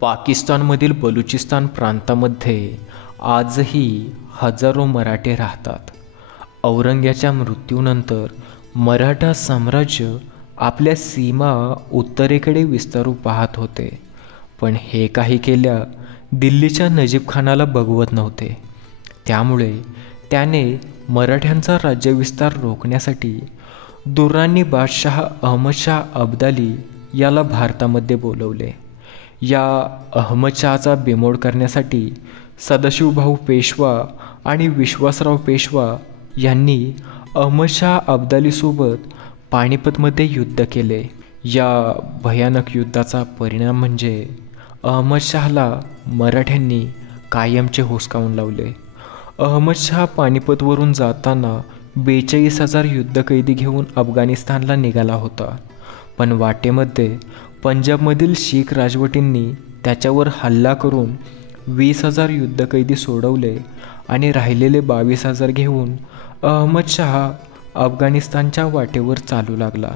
पाकिस्तानमधील बलुचिस्तान प्रांतामध्ये आजही हजारो मराठे राहतात. औरंग्याच्या मृत्यूनंतर मराठा साम्राज्य आपल्या सीमा उत्तरेकडे विस्तारू पाहत होते, पण हे काही केल्या दिल्लीच्या नजीब खानाला बघवत नव्हते. त्यामुळे त्याने मराठ्यांचा राज्यविस्तार रोखण्यासाठी दुर्राणी बादशाह अहमदशाह अब्दाली याला भारतामध्ये बोलवले. या अहमदशहाचा बिमोड करण्यासाठी सदाशिवभाऊ पेशवा आणि विश्वासराव पेशवा यांनी अहमदशाह अब्दालीसोबत पानिपतमध्ये युद्ध केले. या भयानक युद्धाचा परिणाम म्हणजे अहमदशहाला मराठ्यांनी कायमचे हुसकावून लावले. अहमदशहा पानिपतवरून जाताना 42,000 युद्धकैदी घेऊन अफगाणिस्तानला निघाला होता, पण वाटेमध्ये पंजाबमधील शीख राजवटींनी त्याच्यावर हल्ला करून 20,000 युद्धकैदी सोडवले आणि राहिलेले 22,000 घेऊन अहमदशहा अफगाणिस्तानच्या वाटेवर चालू लागला.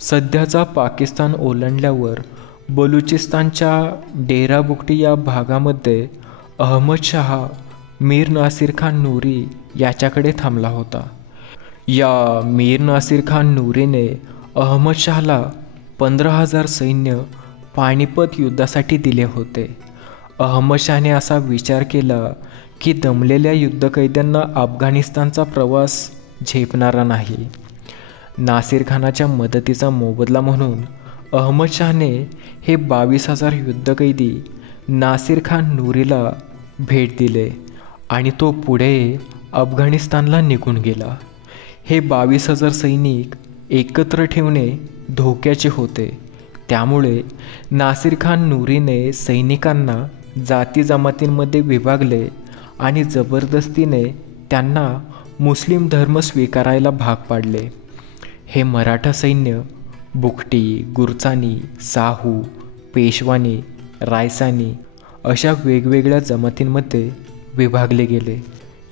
सध्याचा पाकिस्तान ओलांडल्यावर बलुचिस्तानच्या डेरा बुगटी या भागामध्ये अहमदशहा मीर नासिर खान नूरी याच्याकडे थांबला होता. या मीर नासिर खान नूरीने अहमदशहाला 15,000 सैन्य पानिपत युद्धासाठी दिले होते. अहमदशहाने असा विचार केला की दमलेल्या युद्धकैद्यांना अफगाणिस्तानचा प्रवास झेपणारा नाही. नासिर खानाच्या मदतीचा मोबदला म्हणून अहमदशहाने हे 22,000 युद्धकैदी नासिर खान नूरीला भेट दिले आणि तो पुढे अफगाणिस्तानला निघून गेला. हे 22,000 सैनिक एकत्र ठेवणे धोक्याचे होते, त्यामुळे नासिर खान नूरीने सैनिकांना जाती जमातींमध्ये विभागले आणि जबरदस्तीने त्यांना मुस्लिम धर्म स्वीकारायला भाग पाडले. हे मराठा सैन्य बुगटी, गुरचानी, साहू, पेशवानी, रायसानी अशा वेगवेगळ्या जमातींमध्ये विभागले गेले.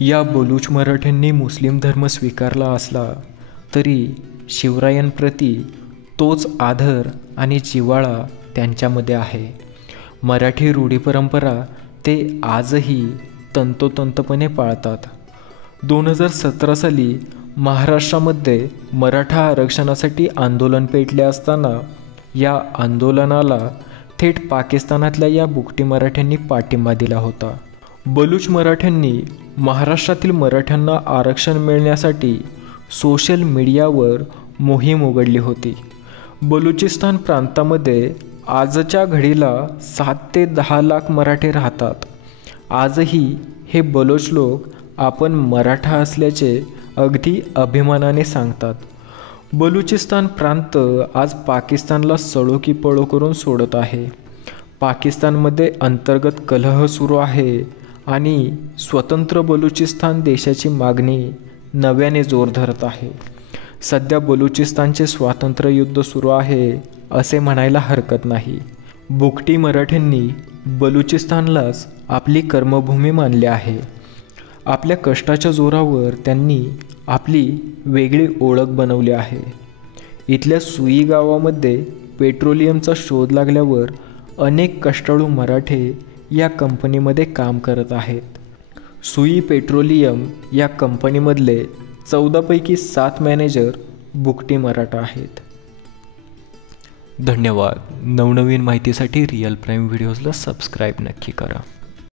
या बलूच मराठ्यांनी मुस्लिम धर्म स्वीकारला असला तरी शिवरायांप्रती तोच आदर आणि जिव्हाळा त्यांच्यामध्ये आहे. मराठी रूढी परंपरा ते आजही तंतोतंतपणे पाळतात. 2017 साली महाराष्ट्रामध्ये मराठा आरक्षणासाठी आंदोलन पेटले असताना या आंदोलनाला थेट पाकिस्तानातल्या या बुगटी मराठ्यांनी पाठिंबा दिला होता. बलूच मराठ्यांनी महाराष्ट्रातील मराठ्यांना आरक्षण मिळण्यासाठी सोशल मीडियावर मोहीम उघडली होती. बलुचिस्तान प्रांतामध्ये आजच्या घडीला 7 ते 10 लाख मराठे राहतात. आजही हे बलोच लोक आपण मराठा असल्याचे अगदी अभिमानाने सांगतात. बलुचिस्तान प्रांत आज पाकिस्तानला सळो की पळो करून सोडत आहे. पाकिस्तानमध्ये अंतर्गत कलह सुरू आहे आणि स्वतंत्र बलुचिस्तान देशाची मागणी नव्याने जोर धरत आहे. सध्या बलुचिस्तानचे स्वातंत्र्य युद्ध सुरू आहे असे म्हणायला हरकत नाही. बुगटी मराठ्यांनी बलुचिस्तानलाच आपली कर्मभूमी मानले आहे. आपल्या कष्टाच्या जोरावर त्यांनी आपली वेगळी ओळख बनवली आहे. इथल्या सुई गावामध्ये पेट्रोलियमचा शोध लागल्यावर अनेक कष्टाळू मराठे या कंपनीमध्ये काम करत आहेत. सुई पेट्रोलियम या कंपनीमधले 14 पैकी 7 मॅनेजर बुगटी मराठा आहेत. धन्यवाद. नवनवीन माहितीसाठी रिअल प्राईम व्हिडिओजला सबस्क्राईब नक्की करा.